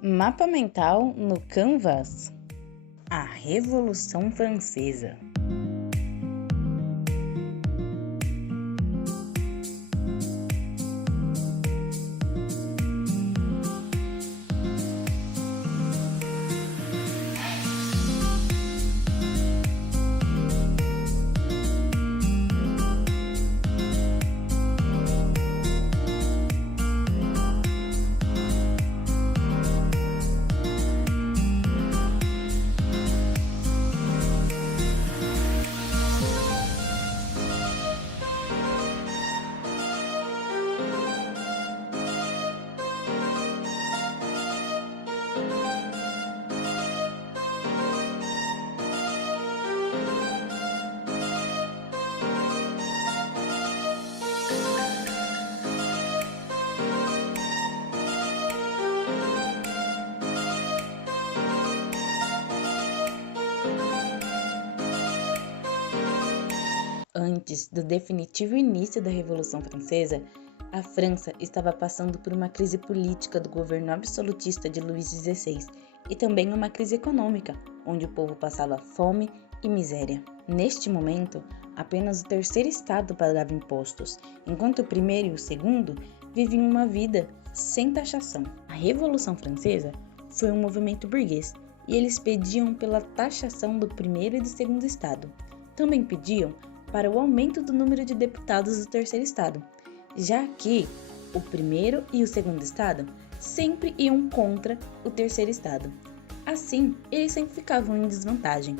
Mapa mental no Canvas. A Revolução Francesa. Antes do definitivo início da Revolução Francesa, a França estava passando por uma crise política do governo absolutista de Luís XVI e também uma crise econômica, onde o povo passava fome e miséria. Neste momento, apenas o terceiro estado pagava impostos, enquanto o primeiro e o segundo viviam uma vida sem taxação. A Revolução Francesa foi um movimento burguês e eles pediam pela taxação do primeiro e do segundo estado. Também pediam para o aumento do número de deputados do terceiro estado, já que o primeiro e o segundo estado sempre iam contra o terceiro estado. Assim, eles sempre ficavam em desvantagem.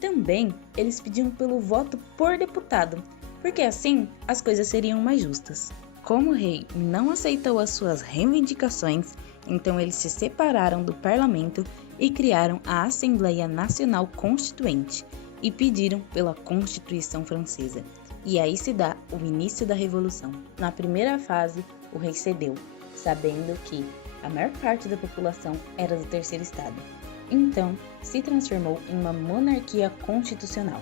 Também, eles pediam pelo voto por deputado, porque assim as coisas seriam mais justas. Como o rei não aceitou as suas reivindicações, então eles se separaram do parlamento e criaram a Assembleia Nacional Constituinte, e pediram pela Constituição Francesa. E aí se dá o início da Revolução. Na primeira fase, o rei cedeu, sabendo que a maior parte da população era do terceiro estado. Então, se transformou em uma monarquia constitucional,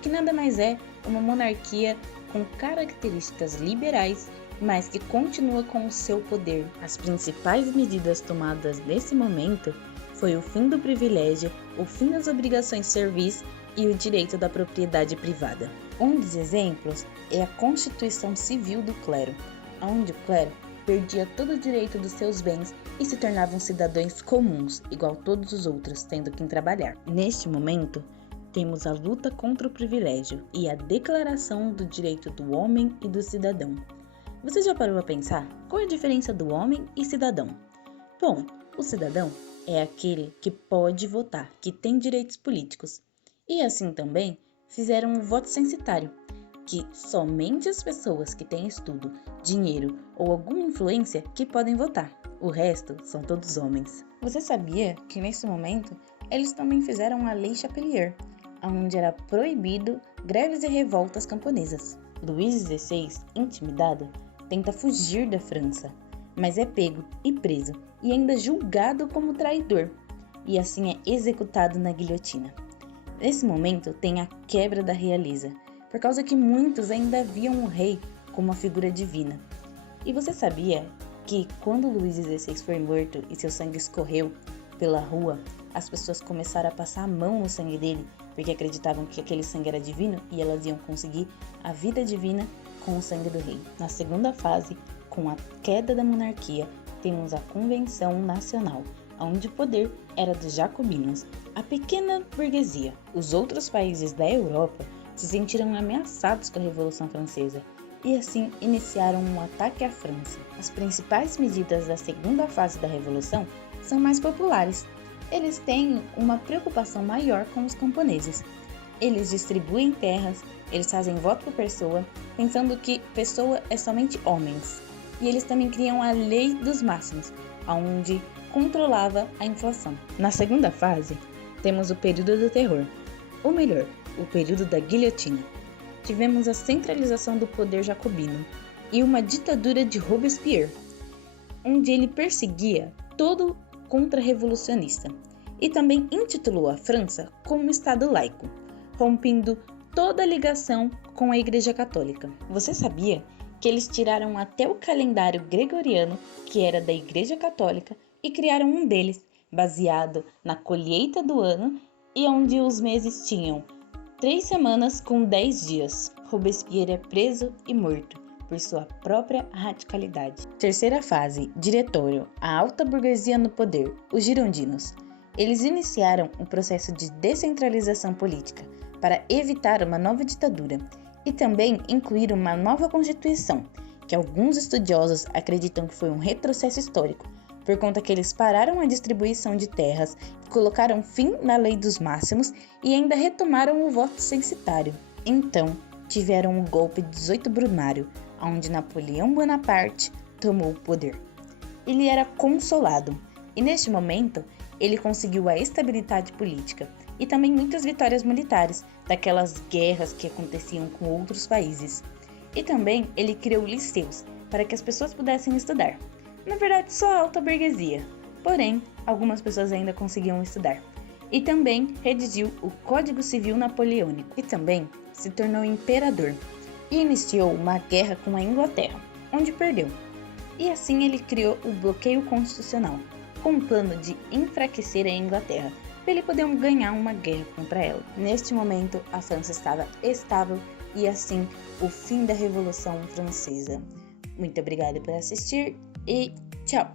que nada mais é uma monarquia com características liberais, mas que continua com o seu poder. As principais medidas tomadas nesse momento foi o fim do privilégio, o fim das obrigações civis e o direito da propriedade privada. Um dos exemplos é a Constituição Civil do Clero, onde o clero perdia todo o direito dos seus bens e se tornavam cidadãos comuns, igual todos os outros, tendo que trabalhar. Neste momento, temos a luta contra o privilégio e a declaração do direito do homem e do cidadão. Você já parou a pensar qual é a diferença do homem e cidadão? Bom, o cidadão é aquele que pode votar, que tem direitos políticos. E assim também fizeram um voto censitário, que somente as pessoas que têm estudo, dinheiro ou alguma influência que podem votar. O resto são todos homens. Você sabia que nesse momento eles também fizeram a Lei Chapelier, onde era proibido greves e revoltas camponesas. Luís XVI, intimidado, tenta fugir da França, mas é pego e preso e ainda julgado como traidor, e assim é executado na guilhotina. Nesse momento tem a quebra da realeza, por causa que muitos ainda viam o rei como uma figura divina. E você sabia que quando Luís XVI foi morto e seu sangue escorreu pela rua, as pessoas começaram a passar a mão no sangue dele, porque acreditavam que aquele sangue era divino e elas iam conseguir a vida divina com o sangue do rei. Na segunda fase, com a queda da monarquia, temos a Convenção Nacional, onde o poder era dos jacobinos, a pequena burguesia. Os outros países da Europa se sentiram ameaçados com a Revolução Francesa e assim iniciaram um ataque à França. As principais medidas da segunda fase da Revolução são mais populares. Eles têm uma preocupação maior com os camponeses. Eles distribuem terras, eles fazem voto por pessoa, pensando que pessoa é somente homens. E eles também criam a Lei dos Máximos, onde controlava a inflação. Na segunda fase, temos o período do terror, ou melhor, o período da guilhotina. Tivemos a centralização do poder jacobino e uma ditadura de Robespierre, onde ele perseguia todo contra-revolucionista e também intitulou a França como um Estado laico, rompendo toda a ligação com a Igreja Católica. Você sabia que eles tiraram até o calendário gregoriano, que era da Igreja Católica, e criaram um deles, baseado na colheita do ano e onde os meses tinham 3 semanas com 10 dias. Robespierre é preso e morto por sua própria radicalidade. Terceira fase, diretório, a alta burguesia no poder, os girondinos. Eles iniciaram um processo de descentralização política para evitar uma nova ditadura e também incluir uma nova constituição, que alguns estudiosos acreditam que foi um retrocesso histórico, por conta que eles pararam a distribuição de terras, colocaram fim na lei dos máximos e ainda retomaram o voto censitário. Então, tiveram o golpe 18 Brumário, onde Napoleão Bonaparte tomou o poder. Ele era consolado, e neste momento ele conseguiu a estabilidade política e também muitas vitórias militares daquelas guerras que aconteciam com outros países. E também ele criou liceus para que as pessoas pudessem estudar. Na verdade, só a alta burguesia, porém, algumas pessoas ainda conseguiam estudar. E também redigiu o Código Civil Napoleônico e também se tornou imperador e iniciou uma guerra com a Inglaterra, onde perdeu. E assim ele criou o bloqueio constitucional, com o plano de enfraquecer a Inglaterra, para ele poder ganhar uma guerra contra ela. Neste momento, a França estava estável e assim o fim da Revolução Francesa. Muito obrigada por assistir e tchau!